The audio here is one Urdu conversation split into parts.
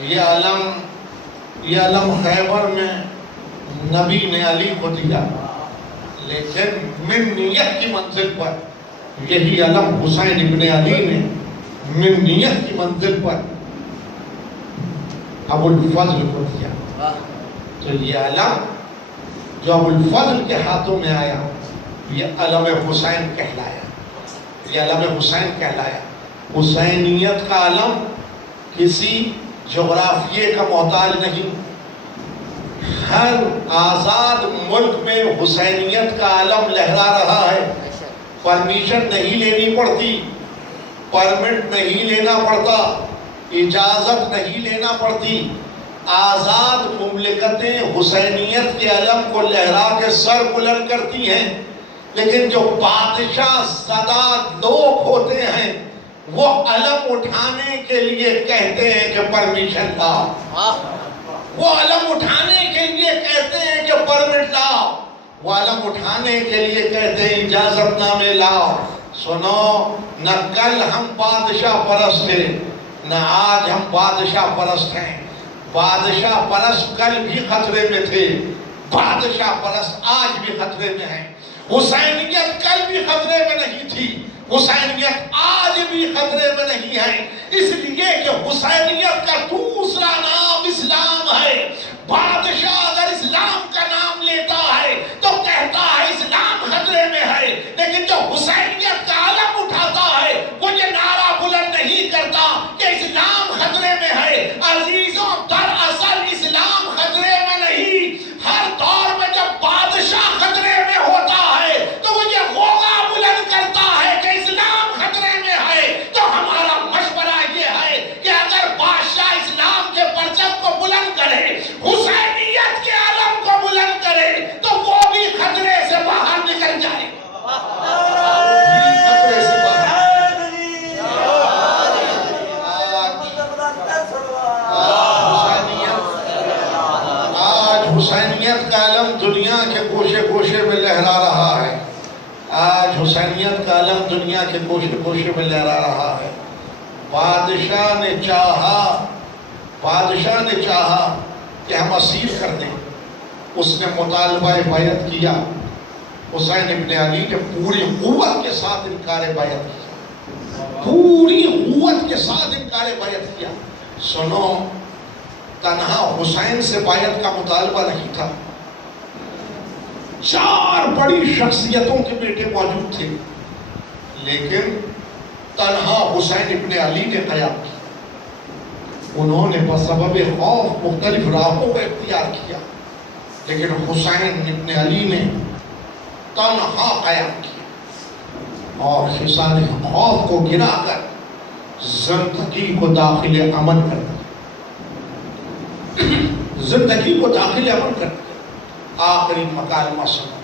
یہ علم خیبر میں نبی نے علی کو دیا، لیکن منیت کی منزل پر یہی علم حسین ابن علی نے منیت کی منزل پر ابو الفضل کو دیا۔ تو یہ علم جو ابو الفضل کے ہاتھوں میں آیا یہ علم حسین کہلایا، یہ علم حسین کہلایا۔ حسینیت کا علم کسی جغرافیے کا محتاج نہیں، ہر آزاد ملک میں حسینیت کا علم لہرا رہا ہے۔ پرمیشن نہیں لینی پڑتی، پرمٹ نہیں لینا پڑتا، اجازت نہیں لینا پڑتی۔ آزاد مملکتیں حسینیت کے علم کو لہرا کے سر بلند کرتی ہیں، لیکن جو بادشاہ زدہ لوگ ہوتے ہیں وہ علم اٹھانے کے لیے کہتے ہیں کہ پرمیشن لاؤ، وہ علم اٹھانے کے لیے کہتے ہیں کہ پرمٹ لاؤ، وہ علم اٹھانے کے لیے کہتے ہیں اجازت نامے لاؤ۔ سنو، نہ کل ہم بادشاہ پرست تھے نہ آج ہم بادشاہ پرست ہیں۔ بادشاہ پرست کل بھی خطرے میں تھے، بادشاہ پرست آج بھی خطرے میں ہیں۔ حسینیت کل بھی خطرے میں نہیں تھی، حسینیت آج بھی خطرے میں نہیں ہے، اس لیے کہ حسینیت کا دوسرا نام اسلام ہے۔ بادشاہ اگر اسلام کا نام لیتا ہے تو کہتا ہے اسلام خطرے میں ہے، لیکن جو حسینیت کا علم اٹھاتا ہے وہ یہ نعرہ بلند نہیں کرتا کہ اسلام خطرے میں ہے۔ عزیزوں، دراصل اسلام خطرے میں نہیں، ہر دور میں جب بادشاہ خطرے میں ہوتا ہے تو وہ یہ غوغا بلند کرتا ہے کہ اسلام خطرے میں ہے۔ تو ہمارا مشورہ یہ ہے کہ اگر بادشاہ اسلام کے پرچم کو بلند کرے، حسینیت کے علم کو بلند کرے، تو وہ بھی خطرے سے باہر نکل جائے۔ خطرے سے باہر۔ آج حسینیت کا علم دنیا کے گوشے گوشے میں لہرا رہا ہے، آج حسینیت کا علم دنیا کے گوشے گوشے میں لہرا رہا ہے۔ بادشاہ نے چاہا کہ ہم اسیر کر دیں، اس نے مطالبہ بیعت کیا۔ حسین ابن علی نے پوری قوت کے ساتھ انکار بیعت کیا، پوری قوت کے ساتھ انکار بیعت کیا۔ سنو، تنہا حسین سے بیعت کا مطالبہ نہیں تھا، 4 بڑی شخصیتوں کے بیٹے موجود تھے، لیکن تنہا حسین ابن علی نے قیام کیا۔ انہوں نے بسبب خوف مختلف راہوں کو اختیار کیا، لیکن حسین ابن علی نے تنہا قیام کیا اور حصار خوف کو گرا کر زندگی کو داخل امن کر دیا، زندگی کو داخل امن کر دیا۔ آخری مکالمہ سنو،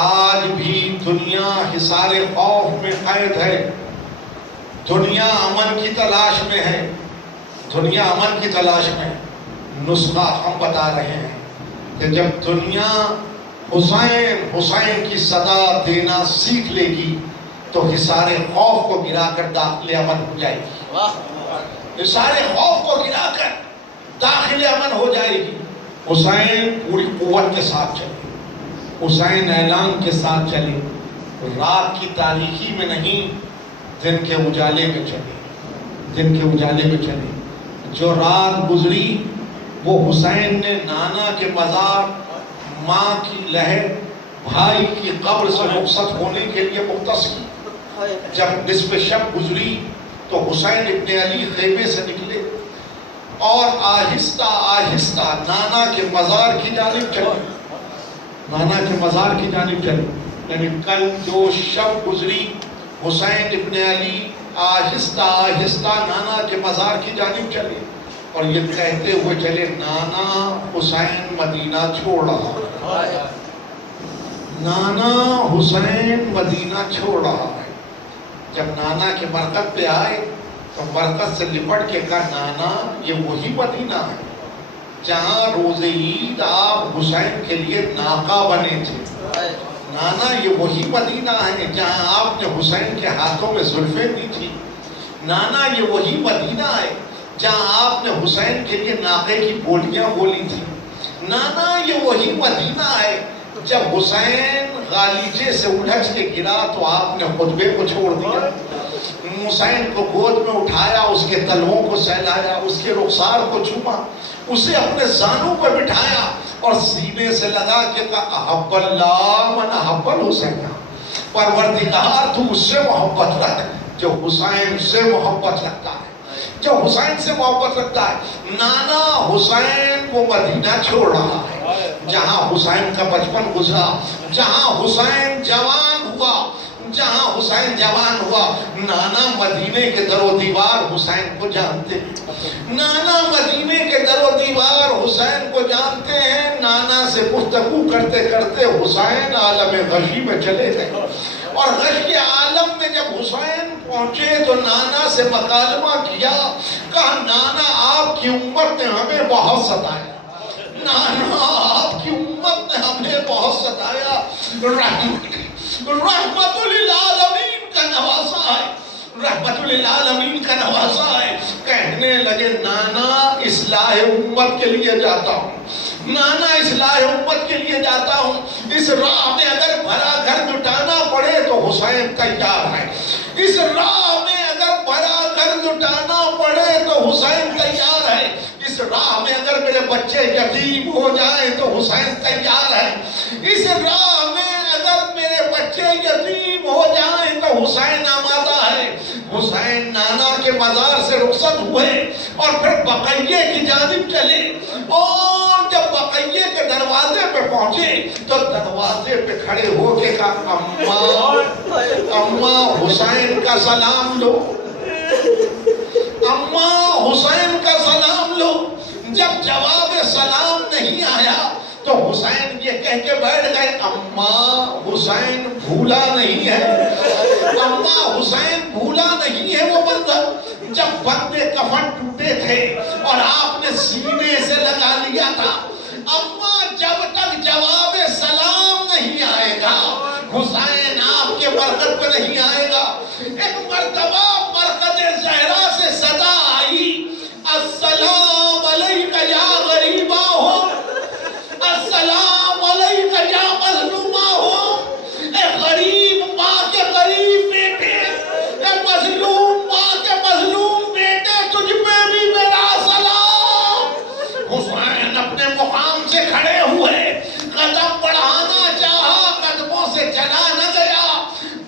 آج بھی دنیا حصار خوف میں قید ہے، دنیا امن کی تلاش میں ہے، دنیا امن کی تلاش میں۔ نسخہ ہم بتا رہے ہیں کہ جب دنیا حسین حسین کی صدا دینا سیکھ لے گی تو حصار خوف کو گرا کر داخل امن ہو جائے گی، حصار خوف کو گرا کر داخل امن ہو جائے گی۔ حسین پوری قوت کے ساتھ چلے، حسین اعلان کے ساتھ چلے، رات کی تاریکی میں نہیں، دن کے اجالے میں چلے، دن کے اجالے میں چلے۔ جو رات گزری وہ حسین نے نانا کے مزار، ماں کی لہر، بھائی کی قبر سے رخصت ہونے کے لیے مختص کی۔ جب نصف شب گزری تو حسین ابن علی خیمے سے نکلے اور آہستہ آہستہ نانا کے مزار کی جانب چلے، نانا کے مزار کی جانب چلے۔ یعنی کل جو شب گزری حسین ابن علی آہستہ آہستہ نانا کے مزار کی جانب چلے اور یہ کہتے ہوئے چلے، نانا حسین مدینہ چھوڑ رہا ہے، نانا حسین مدینہ چھوڑ رہا ہے۔ جب نانا کے مرکز پہ آئے تو مرکز سے لپٹ کے کہا، نانا یہ وہی مدینہ ہے جہاں روز عید آپ حسین کے لیے ناقہ بنے تھے، نانا یہ وہی مدینہ ہے جہاں آپ نے حسین کے ہاتھوں میں زلفیں دی تھی، نانا یہ وہی مدینہ ہے جہاں آپ نے حسین کے لیے ناقے کی بولیاں بولی تھی. نانا یہ وہی مدینہ ہے جب حسین غالیچے سے الجھ کے گرا تو آپ نے خطبے کو چھوڑ دیا. حسین کو گود میں اٹھایا، اس کے تلووں کو سہلایا، اس کے رخسار کو چوما، اسے اپنے زانوں پر بٹھایا اور سینے سے لگا کے کہا احب اللہ من احب الحسین، پروردگار تو اس سے محبت رکھ جو حسین سے محبت رکھتا ہے، جو حسین سے محبت رکھتا ہے. نانا حسین وہ مدینہ چھوڑ رہا ہے جہاں حسین کا بچپن گزرا، جہاں حسین جوان ہوا، جہاں حسین جوان ہوا. نانا مدینے کے در و دیوار حسین کو جانتے ہیں، نانا مدینے کے در و دیوار حسین کو جانتے ہیں. نانا سے گفتگو کرتے کرتے حسین عالم غشی میں چلے گئے، اور غش کے عالم میں جب حسین پہنچے تو نانا سے مکالمہ کیا، کہا نانا آپ کی امت نے ہمیں بہت ستایا، نانا آپ کی امت نے ہمیں بہت ستایا، رحمت للعالمین کا نواسا ہے، رحمت للعالمین کا نواسا ہے. کہنے لگے نانا اصلاح امت کے لیے جاتا ہوں، نانا اصلاح امت کے لیے جاتا ہوں، اس راہ میں اگر بھرا گھر جٹانا پڑے تو حسین تیار ہے، اس راہ میں اگر بھرا گھر جٹانا پڑے تو حسین تیار ہے، اس راہ میں اگر میرے بچے یتیم ہو جائیں تو حسین تیار ہے، اس راہ میں اگر میرے بچے یتیم ہو جائیں تو حسین آمادہ ہے. حسین نانا کے مزار سے رخصت ہوئے اور پھر بقیے کی جانب چلے، اور جب بقیے کے دروازے پہ پہنچے تو دروازے پہ کھڑے ہو کے کہا اماں حسین کا سلام لو، اماں حسین کا سلام لو. جب جواب سلام نہیں آیا تو حسین یہ کہہ کے بیٹھ گئے اماں حسین بھولا نہیں ہے، اماں حسین بھولا نہیں ہے وہ منظر جب بندے کفن ٹوٹے تھے اور آپ نے سینے سے لگا لیا تھا. اماں جب تک جواب سلام نہیں آئے گا حسین آپ کے برکت پہ نہیں آئے گا. ایک مرتبہ مرقد زہرا سے صدا آئی السلام علیکہ یا غریبہ ہو، السلام علیکہ یا مظلومہ ہو. اے غریب ماں کے غریب بیٹے، اے مظلوم ماں کے مظلوم بیٹے، تجھ پہ بھی میرا سلام. حسین اپنے مقام سے کھڑے ہوئے، قدم بڑھانا چاہا، قدموں سے چلا نہ گیا،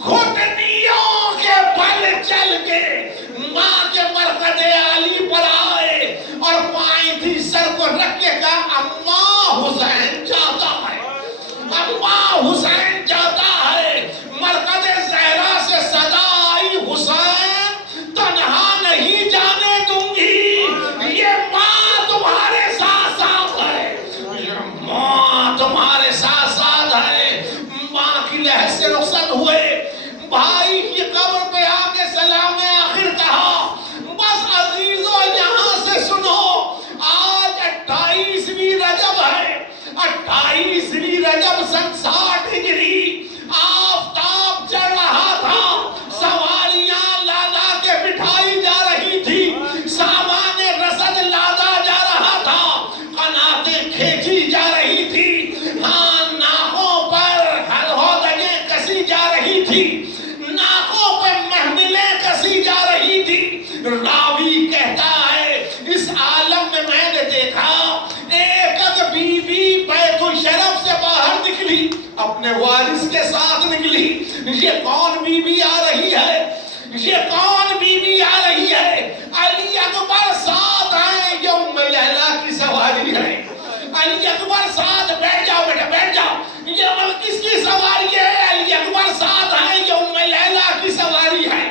گھٹنیوں کے بل چل کے ماں کے مرقد علی پر آئے اور پائیں تھی سر کو رکھ کے کہا اماں حسین جاتا ہے، اماں حسین جاتا ہے. مرقد زہرا سے صدا آئی حسین تنہا نہیں جانے دوں گی، یہ ماں تمہارے ساتھ ساتھ ہے، یہ ماں تمہارے ساتھ ساتھ ہے. ماں کی لہر سے رخصت ہوئے، بھائی کی قبر پہ آ کے سلام آخر کہا. بس عزیزو یہاں سے سنو، آج 28ویں رجب ہے، 28ویں رجب سن 60 ہجری، آفتاب چڑھ رہا تھا، سواریاں لالا کے بٹھائی جا رہی تھی، سامان رسد لادا جا رہا تھا، قناتیں کھینچی جا رہی تھی، ہاں ناخوں پر ہودگیں کسی جا رہی تھی، ناخوں پر محملیں کسی جا رہی تھی. راوی کہتا ہے اس عالم میں نے دیکھا ایک ایک بیوی بیت الشرف سے باہر نکلی، اپنے وارث کے ساتھ نکلی. یہ کون بیوی آ رہی ہے، یہ کون بیوی آ رہی ہے؟ علی اکبر ساتھ ہیں، یہ ام لیلا کی سواری ہے. علی اکبر ساتھ، بیٹھ جاؤ بیٹا بیٹھ جاؤ. یہ کس کی سواری ہے؟ علی اکبر ساتھ ہیں، یہ ام لیلا کی سواری ہے.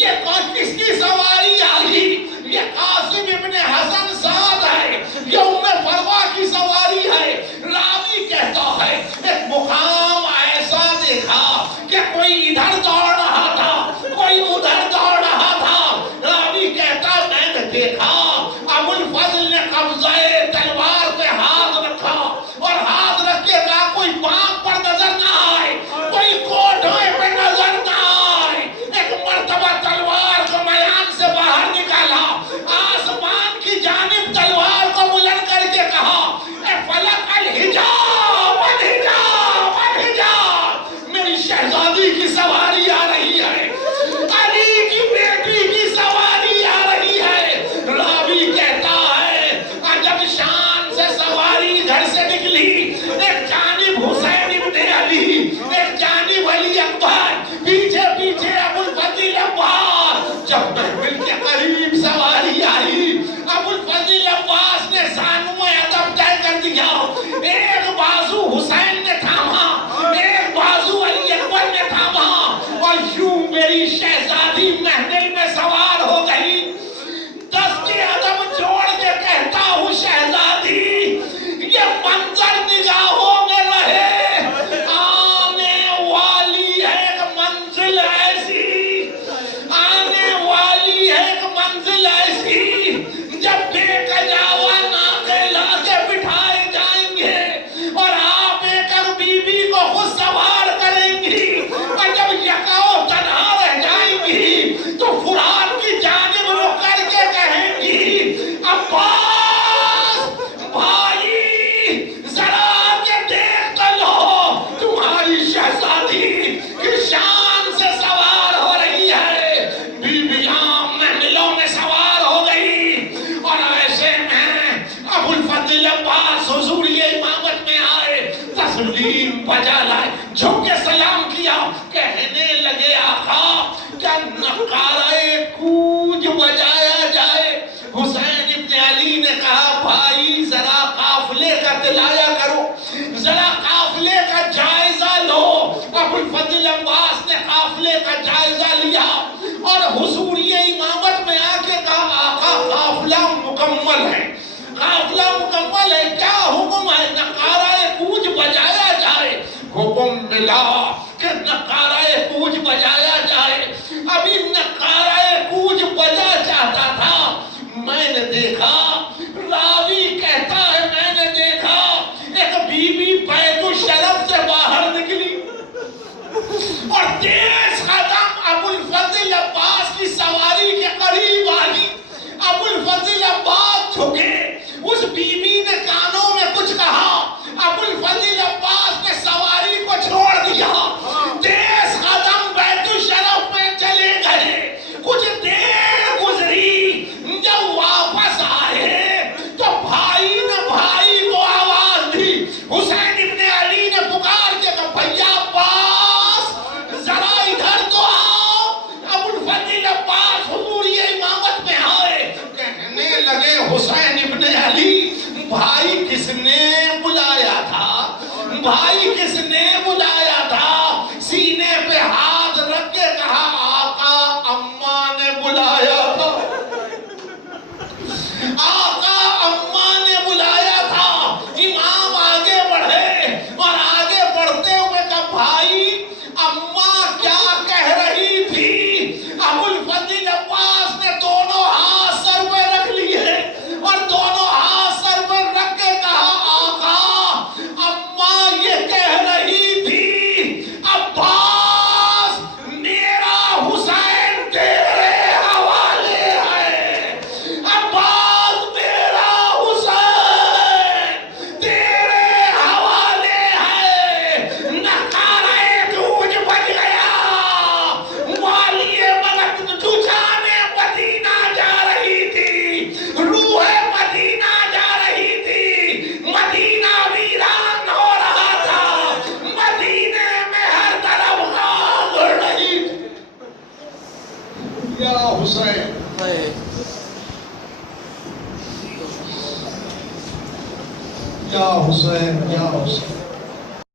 یہ کون کس کی سواری آئی؟ یہ قاسم ابن حسن ساتھ ہے، یہ ام فروا کی سواری ہے. راوی کہتا ہے ایک مقام ایسا دیکھا کہ کوئی ادھر دوڑ رہا تھا، کوئی ادھر دوڑ رہا تھا. راوی کہتا میں نے دیکھا ابو الفضل نے قبضہ تلوار پہ ہاتھ رکھا اور ہاتھ رکھ کے کہا کوئی پاک پر نظر نہ آئے، کوئی کوٹھے پہ نظر نہ آئے. ایک مرتبہ تلوار کو میدان سے باہر نکالا، آسمان تسلیم بجا لائے، جھک کے سلام کیا، کہنے لگے آقا کیا نقارۂ کوج بجایا جائے؟ حسین ابن علی نے کہا بھائی ذرا قافلے کا دلایا کرو، ذرا قافلے کا جائزہ لو۔ ابو الفضل عباس نے قافلے کا جائزہ لیا اور حضوری امامت میں آ کے کہا آقا قافلہ مکمل ہے، قافلہ مکمل ہے، کیا حکم ہے؟ نقارۂ کوج بجایا جائے۔ حکم ملا کہ نقارۂ کوج بجایا جائے۔ ابھی نقارۂ کوج بجا چاہتا تھا، میں نے دیکھا، راوی کہتا ہے میں نے دیکھا ایک بی بی بیت الشرف سے باہر نکلی اور تیز قدم ابو الفضل عباس کی سواری کے قریب آئی۔ ابو الفضل عباس جھکے، اس بی بی نے کانوں میں کچھ کہا، ابو الفضل عباس نے سواری کو چھوڑ دیا، تیز قدم بیت الشرف میں چلے گئے۔ کچھ دیر گزری، جب واپس آئے تو بھائی نے بھائی کو آواز دی، حسین ابن علی نے پکار کے کہا بھیا عباس ذرا ادھر تو آؤ۔ ابو الفضل عباس حضوری امامت میں آئے، کہنے لگے حسین ابن علی بھائی کس نے بلایا تھا؟ بھائی کس نے بلایا تھا؟ سینے پہ ہاتھ رکھ کے کہا آقا اماں نے بلایا تھا، آقا اماں نے بلایا تھا۔ امام آگے بڑھے اور آگے بڑھتے ہوئے کہا بھائی اماں کیا کہہ رہی تھی؟ ابو الفضل عباس نے دونوں ہاتھ سر پہ رکھ لیے اور دونوں ہاتھ سر پہ رکھ کے کہا آقا اماں یہ کہہ رہی تھی عباس میرا حسین تیرے حوالے ہے، عباس میرا حسین تیرے حوالے ہے۔ نقارۂ کوج بج گیا، والی ملک جانے مدینہ جا رہی تھی، روح مدینہ جا رہی تھی، مدینہ ویران ہو رہا تھا، مدینے میں ہر طرف آگ اڑ رہی تھی۔ یا حسین یا حسین یا حسین